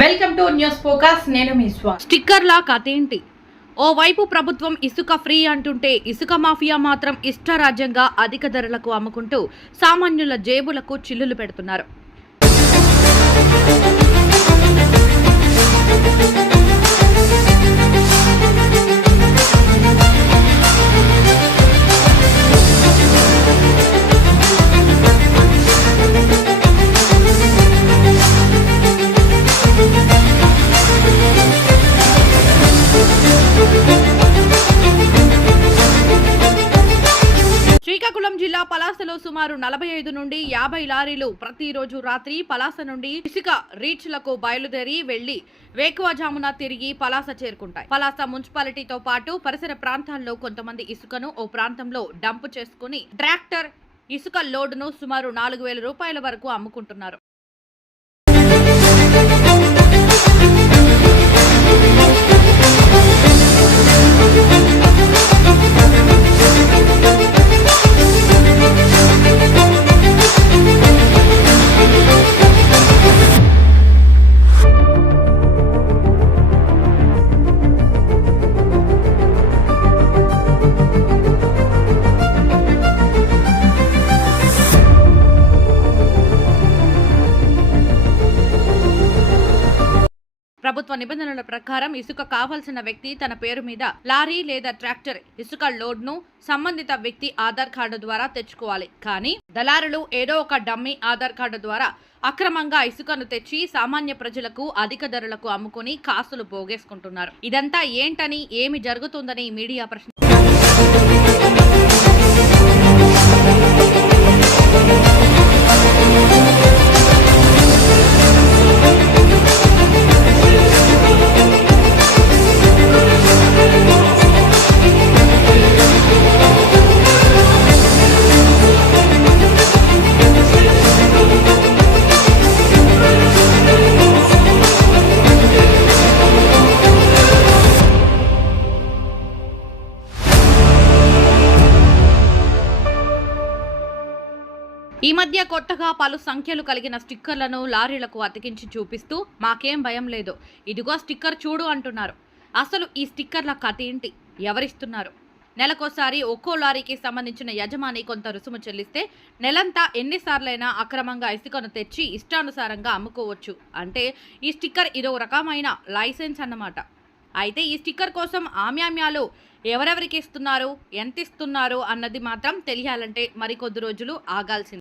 Welcome to news focus. నేను మీ స్టిక్కర్ల కథేంటి? ఓవైపు ప్రభుత్వం ఇసుక ఫ్రీ అంటుంటే ఇసుక మాఫియా మాత్రం ఇష్టరాజ్యంగా అధిక ధరలకు అమ్ముకుంటూ సామాన్యుల జేబులకు చిల్లులు పెడుతున్నారు. శ్రీకాకుళం జిల్లా పలాసలో సుమారు 45 నుండి 50 లారీలు ప్రతిరోజు రాత్రి పలాస నుండి ఇసుక రీచ్లకు బయలుదేరి వెళ్లి వేకువజామున తిరిగి పలాస చేరుకుంటాయి. పలాస మున్సిపాలిటీతో పాటు పరిసర ప్రాంతాల్లో కొంతమంది ఇసుకను ఓ ప్రాంతంలో డంప్ చేసుకుని ట్రాక్టర్ ఇసుక లోడును సుమారు 4,000 రూపాయల వరకు అమ్ముకుంటున్నారు. ప్రభుత్వ నిబంధనల ప్రకారం ఇసుక కావాల్సిన వ్యక్తి తన పేరు మీద లారీ లేదా ట్రాక్టర్ ఇసుక లోడ్ ను సంబంధిత వ్యక్తి ఆధార్ కార్డు ద్వారా తెచ్చుకోవాలి. కానీ దళారులు ఏదో ఒక డమ్మీ ఆధార్ కార్డు ద్వారా అక్రమంగా ఇసుకను తెచ్చి సామాన్య ప్రజలకు అధిక ధరలకు అమ్ముకుని కాసులు పోగేసుకుంటున్నారు. ఇదంతా ఏంటని, ఏమి జరుగుతుందని మీడియా ప్రశ్న ఈ మధ్య కొత్తగా పలు సంఖ్యలు కలిగిన స్టిక్కర్లను లారీలకు అతికించి చూపిస్తూ మాకేం భయం లేదు, ఇదిగో స్టిక్కర్ చూడు అంటున్నారు. అసలు ఈ స్టిక్కర్ల కథ ఏంటి? ఎవరిస్తున్నారు? నెలకోసారి ఒక్కో లారీకి సంబంధించిన యజమాని కొంత రుసుము చెల్లిస్తే నెలంతా ఎన్నిసార్లైనా అక్రమంగా ఇసుకను తెచ్చి ఇష్టానుసారంగా అమ్ముకోవచ్చు. అంటే ఈ స్టిక్కర్ ఇదో రకమైన లైసెన్స్ అన్నమాట. అయితే ఈ స్టిక్కర్ కోసం ఆమ్యామ్యాలు ఎవరెవరికి ఇస్తున్నారు, ఎంత ఇస్తున్నారు అన్నది మాత్రం తెలియాలంటే మరికొద్ది రోజులు ఆగాల్సింది.